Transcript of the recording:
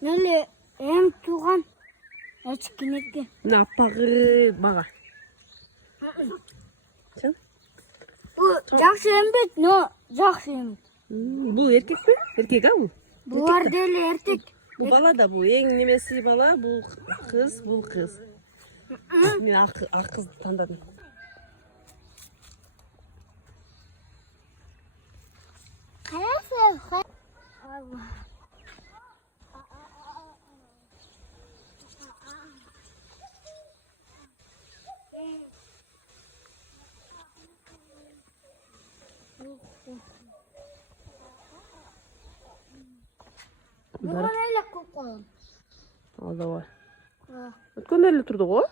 Нэлээ эм туган ачкинеге. Напагы бага. Sen? Bu жақсы ембет, но жақсы ембет. Бұл еркек пе? Еркек а бұл? Бұлар дәлі еркек. Бұл бала да бұл ең немесі бала, бұл қыз, бұл қыз. Мен ақ қызды таңдадым. Қарасы. Бұған әлі қоқылым. Ал давай. Өткенде әлі тұрды ғой?